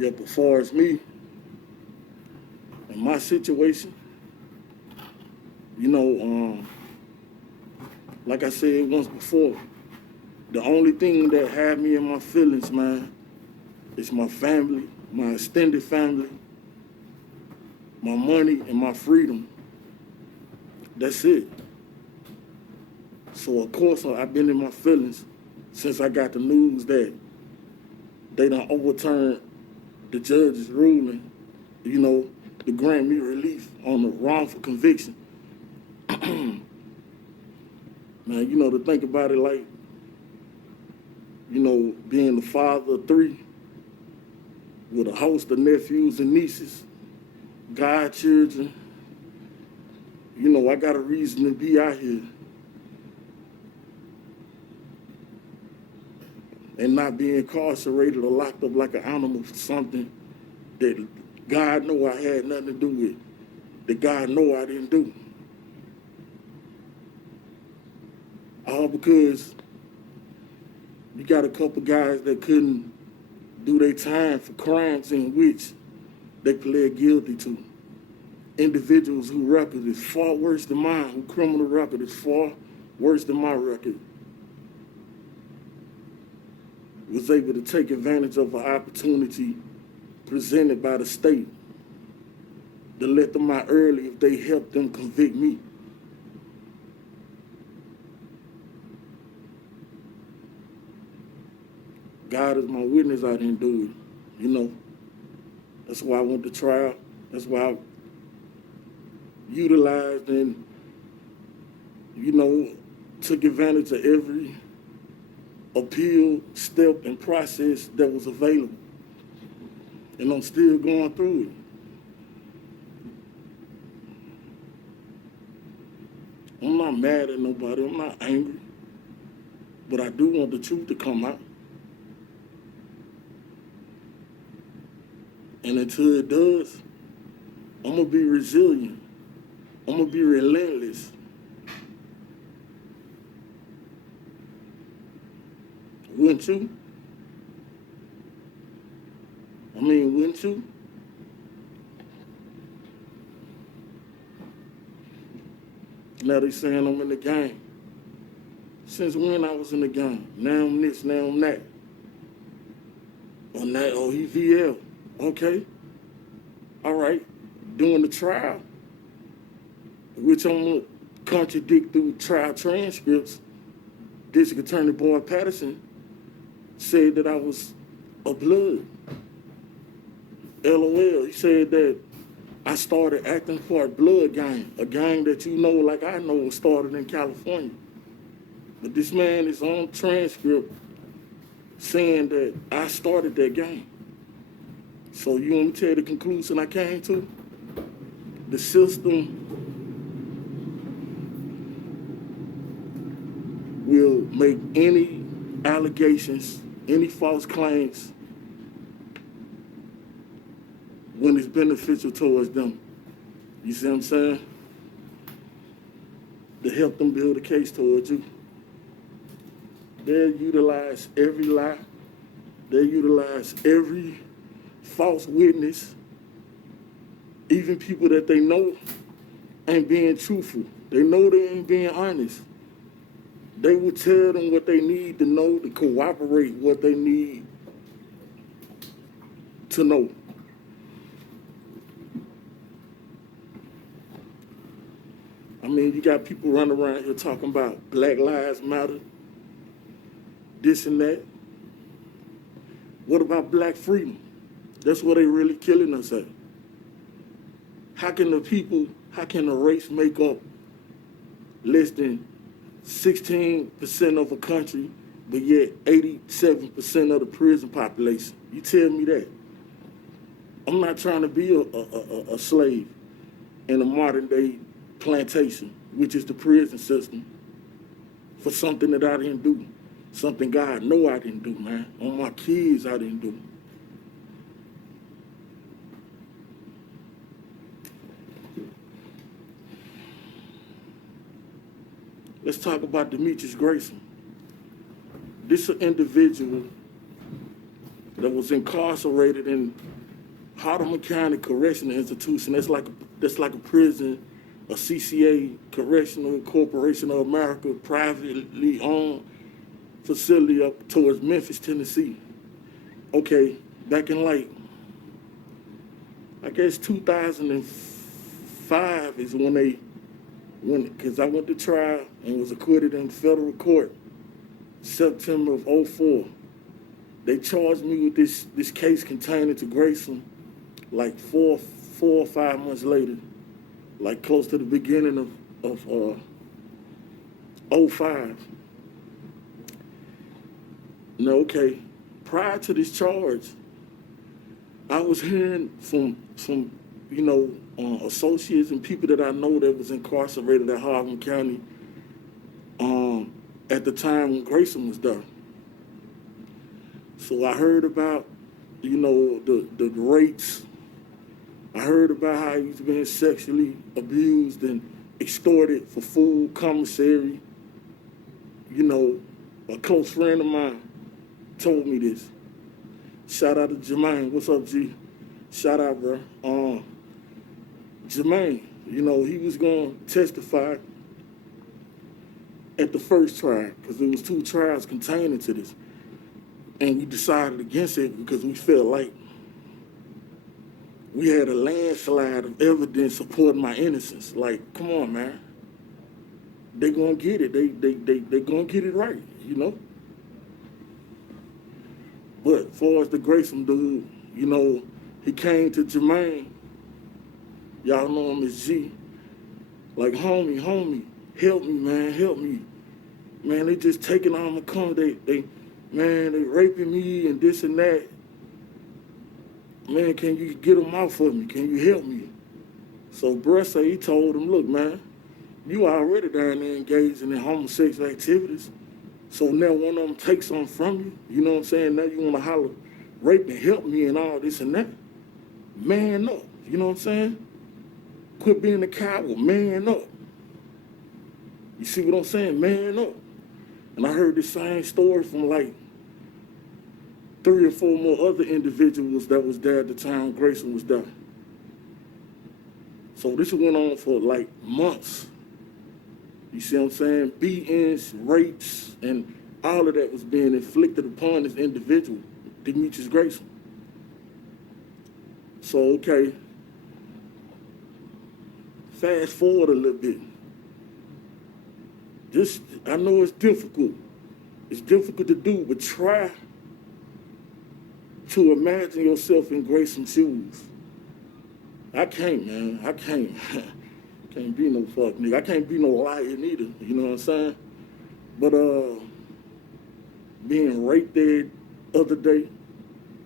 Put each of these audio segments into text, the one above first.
Yeah, but far as me, in my situation, you know, like I said once before, the only thing that had me in my feelings, man, is my family, my extended family, my money, and my freedom. That's it. So, of course, I've been in my feelings since I got the news that they done overturned the judge's ruling, you know, to grant me relief on the wrongful conviction. Man, you know, to think about it like, you know, being the father of 3 with a host of nephews and nieces, godchildren, you know, I got a reason to be out here and not be incarcerated or locked up like an animal for something that God know I had nothing to do with, that God know I didn't do. All because you got a couple guys that couldn't do their time for crimes in which they pled guilty to. Individuals whose record is far worse than mine, whose criminal record is far worse than my record, was able to take advantage of an opportunity presented by the state to let them out early if they helped them convict me. God is my witness, I didn't do it, you know. That's why I went to trial. That's why I utilized and, you know, took advantage of every appeal step and process that was available. And I'm still going through it. I'm not mad at nobody, I'm not angry, but I do want the truth to come out. And until it does, I'm gonna be resilient. I'm gonna be relentless. Wouldn't you? Wouldn't you? Now they saying I'm in the game. Since when I was in the game? Now I'm this, now I'm that. Oh, he VL. Okay. All right. During the trial, which I'm going to contradict through trial transcripts, District Attorney Boyd Patterson said that I was a blood. LOL. He said that I started acting for a blood gang, a gang that you know, like I know, was started in California. But this man is on transcript saying that I started that gang. So you want me to tell you the conclusion I came to? The system will make any allegations, any false claims when it's beneficial towards them. You see what I'm saying? To help them build a case towards you. They'll utilize every lie. They'll utilize every false witness, even people that they know ain't being truthful. They know they ain't being honest. They will tell them what they need to know to corroborate what they need to know. You got people running around here talking about Black Lives Matter, this and that. What about black freedom? That's what they really killing us at. How can the race make up less than 16% of a country, but yet 87% of the prison population? You tell me that. I'm not trying to be a slave in a modern day plantation, which is the prison system, for something that I didn't do. Something God know I didn't do, man. On my kids, I didn't do. Let's talk about Demetrius Grayson. This is an individual that was incarcerated in Hardeman County Correctional Institution. That's like a prison, a CCA, Correctional Corporation of America, privately owned facility up towards Memphis, Tennessee. Okay, back in I guess 2005 is because I went to trial and was acquitted in federal court, September of '04. They charged me with this case containing to Grayson like four or 5 months later, like close to the beginning of '05. No, okay. Prior to this charge, I was hearing from associates and people that I know that was incarcerated at Hardeman County at the time when Grayson was there. So I heard about, the rates. I heard about how he was being sexually abused and extorted for food, commissary. A close friend of mine told me this. Shout out to Jermaine. What's up, G? Shout out, bro. Jermaine, he was going to testify at the first trial because there was 2 trials containing to this. And we decided against it because we felt like we had a landslide of evidence supporting my innocence. Like, come on, man. They gonna get it. They gonna get it right, But as far as the Grayson dude, he came to Jermaine. Y'all know him as G. Like, homie, help me, man, help me. Man, they just taking all my cum. They raping me and this and that. Man, can you get them out for me? Can you help me? So bruh said he told him, look, man, you already down there engaging in homosexual activities. So now one of them takes something from you, you know what I'm saying? Now you want to holler, rape and help me and all this and that. Man up, you know what I'm saying? Quit being a coward, man up. You see what I'm saying? Man up. And I heard the same story from like 3 or 4 more other individuals that was there at the time Grayson was there. So this went on for like months. You see what I'm saying? Beatings, rapes, and all of that was being inflicted upon this individual, Demetrius Grayson. So, okay, fast forward a little bit. I know it's difficult. It's difficult to do, but try to imagine yourself in Grayson's shoes. I can't, man. I can't. Can't be no fuck nigga. I can't be no liar neither. You know what I'm saying? But being raped the other day,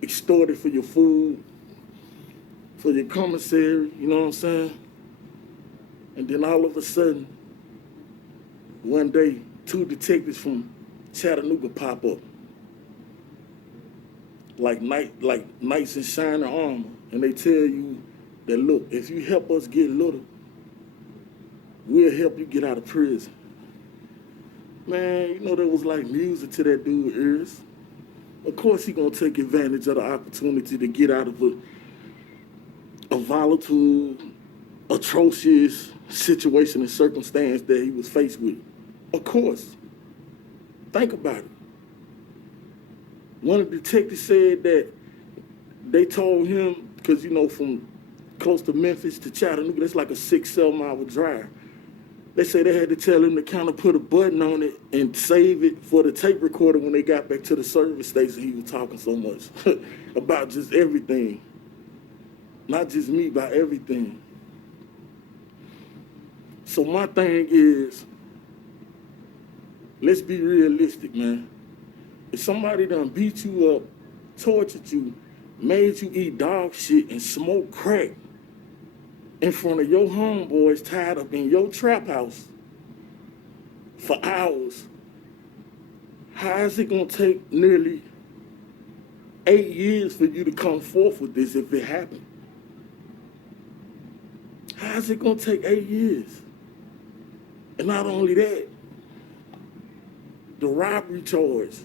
extorted for your food, for your commissary, you know what I'm saying? And then all of a sudden, one day, 2 detectives from Chattanooga pop up. Like knights in shining armor. And they tell you that, look, if you help us get little, we'll help you get out of prison. Man, there was like music to that dude's ears. Of course he gonna take advantage of the opportunity to get out of a volatile, atrocious situation and circumstance that he was faced with. Of course. Think about it. One of the detectives said that they told him, because from close to Memphis to Chattanooga, that's like a 6-7 mile drive. They say they had to tell him to kind of put a button on it and save it for the tape recorder when they got back to the service station. He was talking so much about just everything. Not just me, about everything. So my thing is, let's be realistic, man. If somebody done beat you up, tortured you, made you eat dog shit and smoke crack in front of your homeboys tied up in your trap house for hours, how is it gonna take nearly 8 years for you to come forth with this if it happened? How is it gonna take 8 years? And not only that, the robbery charge,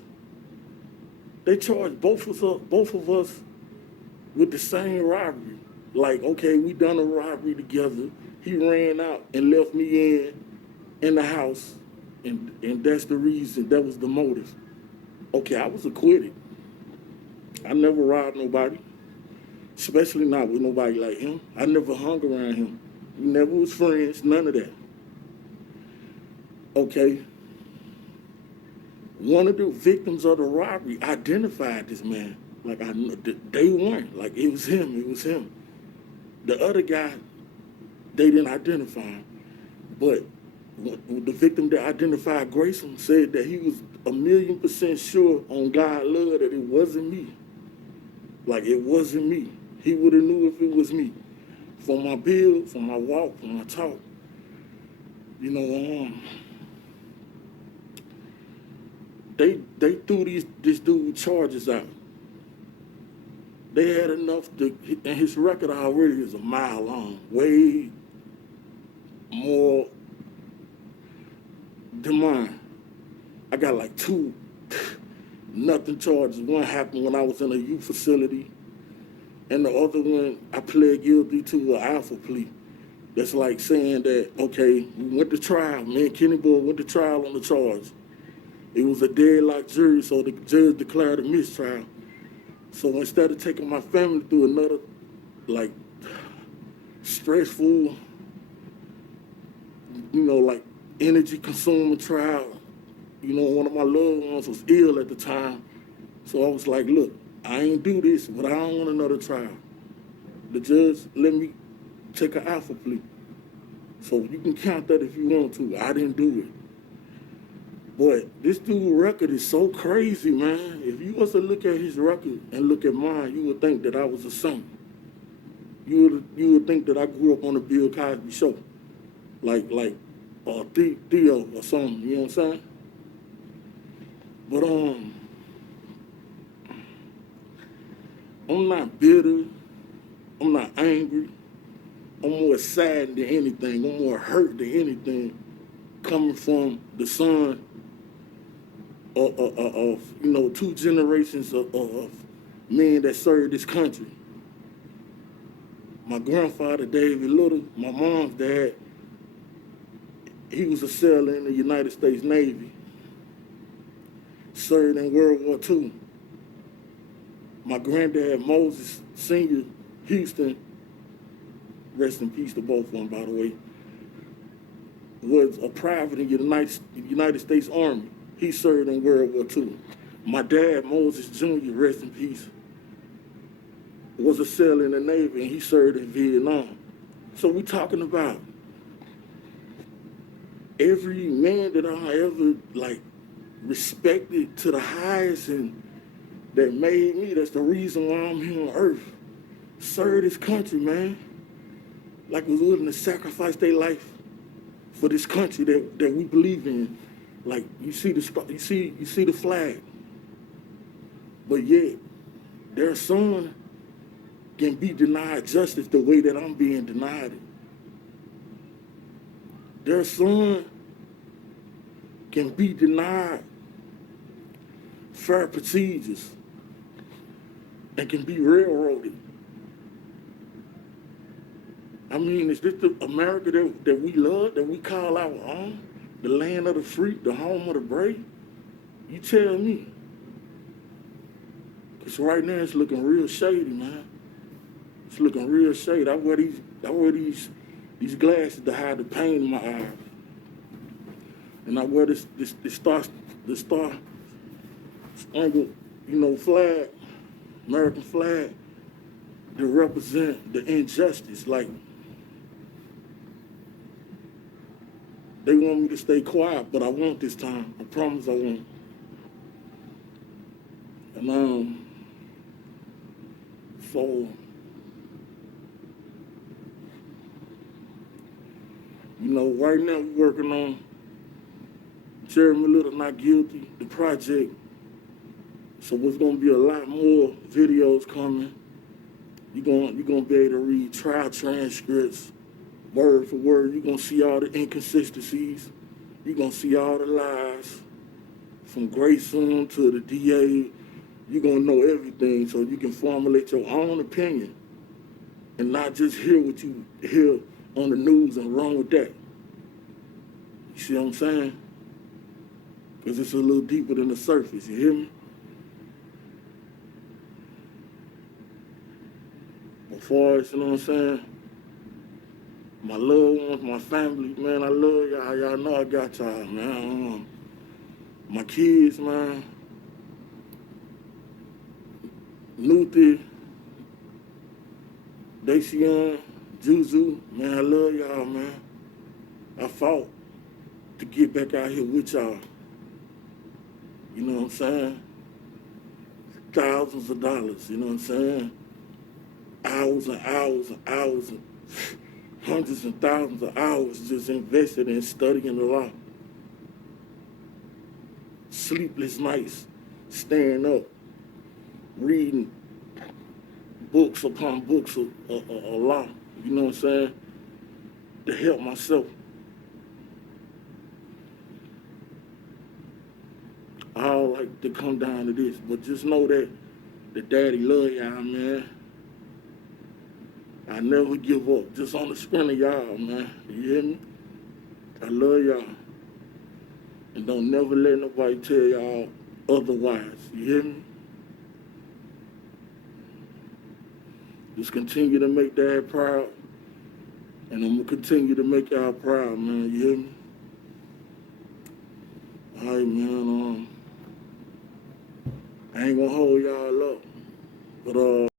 They charged both of us with the same robbery. Like, okay, we done a robbery together. He ran out and left me in the house, and that's the reason. That was the motive. Okay, I was acquitted. I never robbed nobody, especially not with nobody like him. I never hung around him. We never was friends, none of that. Okay, one of the victims of the robbery identified this man. Like, I know, day one, like it was him. The other guy, they didn't identify him. But the victim that identified Grayson said that he was 1,000,000% sure on God's love that it wasn't me. Like, it wasn't me. He would have knew if it was me. From my build, from my walk, from my talk. You know, they threw this dude charges out. They had enough to, and his record already is a mile long, way more than mine. I got like 2 nothing charges. One happened when I was in a youth facility, and the other one I pled guilty to an alpha plea. That's like saying that, okay, we went to trial. Me and Kenny Boy went to trial on the charge. It was a deadlock jury, so the judge declared a mistrial. So instead of taking my family through another, like, stressful, like, energy-consuming trial, one of my loved ones was ill at the time. So I was like, look, I ain't do this, but I don't want another trial. The judge let me take an alpha plea. So you can count that if you want to. I didn't do it. But this dude's record is so crazy, man. If you was to look at his record and look at mine, you would think that I was a saint. You would think that I grew up on the Bill Cosby show. Like Theo or something, you know what I'm saying? But I'm not bitter. I'm not angry. I'm more sad than anything. I'm more hurt than anything, coming from the son of 2 generations of men that served this country. My grandfather, David Little, my mom's dad, he was a sailor in the United States Navy, served in World War II. My granddad, Moses Sr. Houston, rest in peace to both of them, by the way, was a private in the United States Army. He served in World War II. My dad, Moses Jr., rest in peace, was a sailor in the Navy, and he served in Vietnam. So we talking about every man that I ever, respected to the highest and that made me, that's the reason why I'm here on earth, served this country, man. Like, was willing to sacrifice their life for this country that we believe in. Like, you see the flag, but yet their son can be denied justice the way that I'm being denied it. Their son can be denied fair procedures and can be railroaded. I mean, is this the America that we love, that we call our own? The land of the free, the home of the brave? You tell me. Because right now it's looking real shady, man. It's looking real shady. I wear these glasses to hide the pain in my eyes. And I wear this star spangled, flag, American flag, to represent the injustice. Like, they want me to stay quiet, but I won't this time. I promise I won't. And so, right now we're working on Jeremy Little Not Guilty, the project. So there's gonna be a lot more videos coming. You're gonna be able to read trial transcripts, word for word. You're gonna see all the inconsistencies. You're gonna see all the lies, from Grayson to the DA, you're going to know everything so you can formulate your own opinion and not just hear what you hear on the news and run with that. You see what I'm saying? Because it's a little deeper than the surface, you hear me? Before us, you know what I'm saying? My loved ones, my family, man, I love y'all. Y'all know I got y'all, man. My kids, man. Nuthi, Dacian, Juju, man, I love y'all, man. I fought to get back out here with y'all. You know what I'm saying? Thousands of dollars, you know what I'm saying? Hours and hours and hours and hundreds and thousands of hours just invested in studying the law. Sleepless nights, staying up, reading books upon books of law, you know what I'm saying? To help myself. I don't like to come down to this, but just know that the daddy love y'all, man. I never give up, just on the sprint of y'all, man. You hear me? I love y'all. And don't never let nobody tell y'all otherwise. You hear me? Just continue to make Dad proud. And I'm going to continue to make y'all proud, man. You hear me? All right, man. I ain't going to hold y'all up. But,